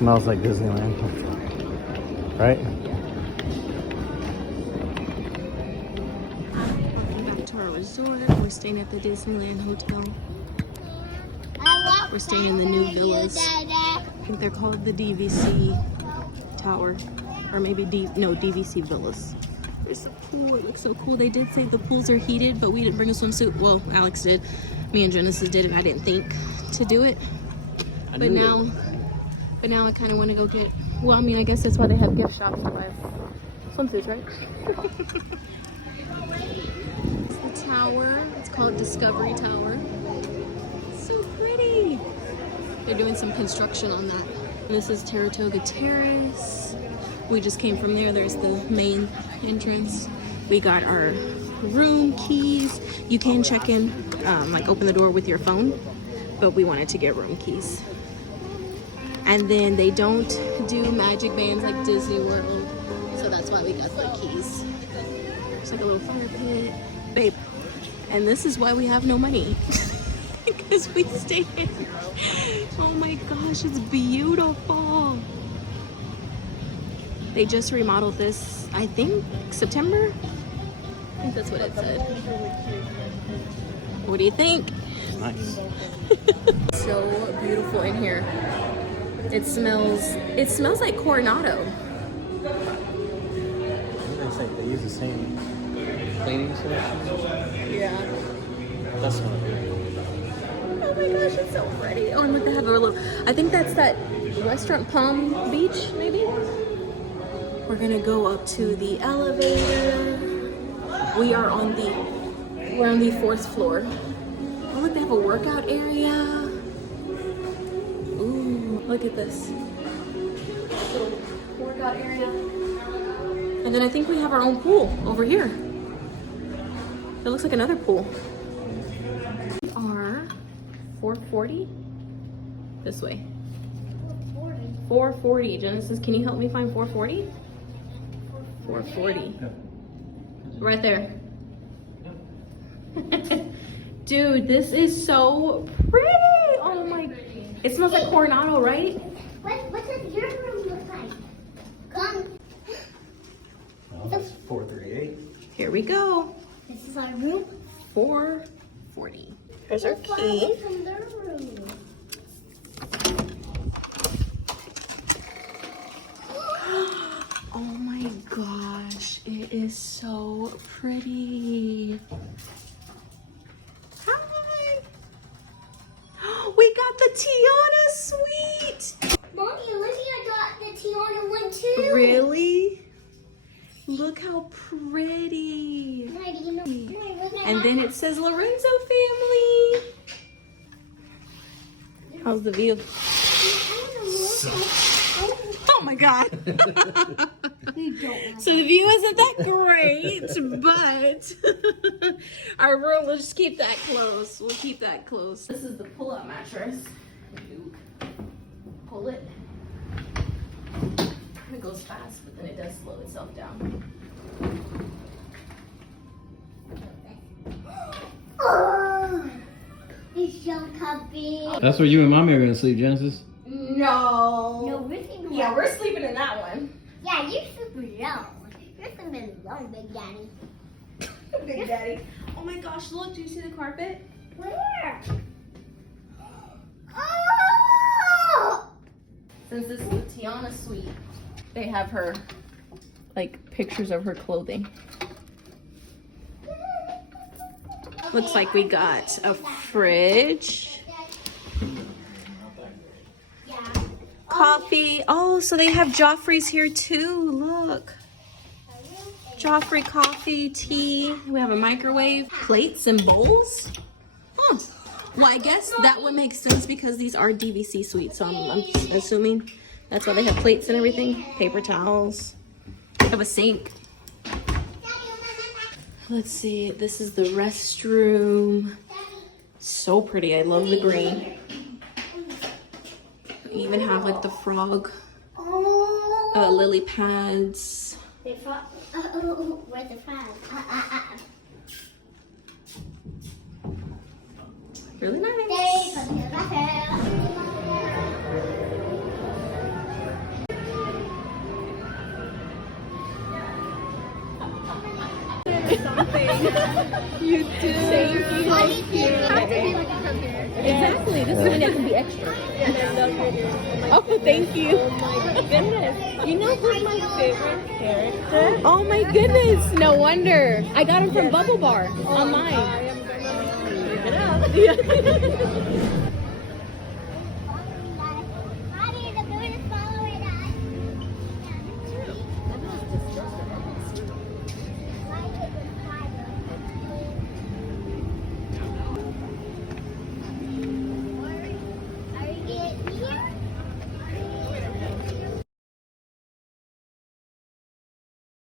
smells like Disneyland, right? Welcome back to our resort. We're staying at the Disneyland Hotel. We're staying in the new villas. I think they're called the DVC Tower, or maybe DVC Villas. There's a pool. It looks so cool. They did say the pools are heated, but we didn't bring a swimsuit. Well, Alex did. Me and Genesis did, and I didn't think to do it. But now I kind of want to go get. Well, I mean, I guess that's why they have gift shops to buy swimsuits, right? It's the tower. It's called Discovery Tower. It's so pretty. They're doing some construction on that. And this is Saratoga Terrace. We just came from there. There's the main entrance. We got our room keys. You can check in, like open the door with your phone, but we wanted to get room keys. And then they don't do magic bands like Disney World, so that's why we got the keys. There's like a little fire pit. Babe, and this is why we have no money. Because we stay here. Oh my gosh, it's beautiful. They just remodeled this, I think, September? I think that's what it said. What do you think? Nice. So beautiful in here. It smells like Coronado. They use the same cleaning solution. Yeah. That's not Oh my gosh, it's so pretty. Oh, and look, they have a little, I think that's that restaurant Palm Beach, maybe? We're gonna go up to the elevator. We're on the 4th floor. Oh, look, they have a workout area. Ooh, look at this. Little workout area. And then I think we have our own pool over here. It looks like another pool. We are 440? This way. 440. Genesis, can you help me find 440? 440. Right there. Dude, this is so pretty. Oh my. It smells like Coronado, right? What does your room look like? Come. Well, that's 438. Here we go. This is our room. 440. Here's our key. From their room. Oh my gosh, it is so pretty. Hi. We got the Tiana suite. Mommy, Olivia got the Tiana one too. Really? Look how pretty. And then it says Lorenzo family. How's the view? Oh my god. So the view isn't that great, but our room, we'll just keep that close. We'll keep that close. This is the pull-out mattress. You pull it. It goes fast, but then it does slow itself down. Oh, it's so comfy. That's where you and Mommy are gonna sleep, Genesis. No. No, we're sleeping. Yeah, we're sleeping in that one. Yeah, you're super young. You're sleeping alone, Big Daddy. Big Daddy. Oh my gosh, look, do you see the carpet? Where? Oh! Since this is the Tiana suite, they have her, like, pictures of her clothing. Looks like we got a fridge. Coffee. Oh, so they have Joffrey's here too. Look. Joffrey coffee, tea. We have a microwave. Plates and bowls. Huh. Well, I guess that would make sense because these are DVC suites. So I'm assuming that's why they have plates and everything. Paper towels. They have a sink. Let's see. This is the restroom. So pretty. I love the green. You even have like the frog, lily pads. Where's the frog? Really nice. You do. Thank you. Why do you have to be like from here? Exactly. This is something that can be extra. Oh, thank you. Oh my goodness. You know who's my favorite character? Oh my goodness. No wonder. I got him from Bubble Bar online. I am gonna look it up.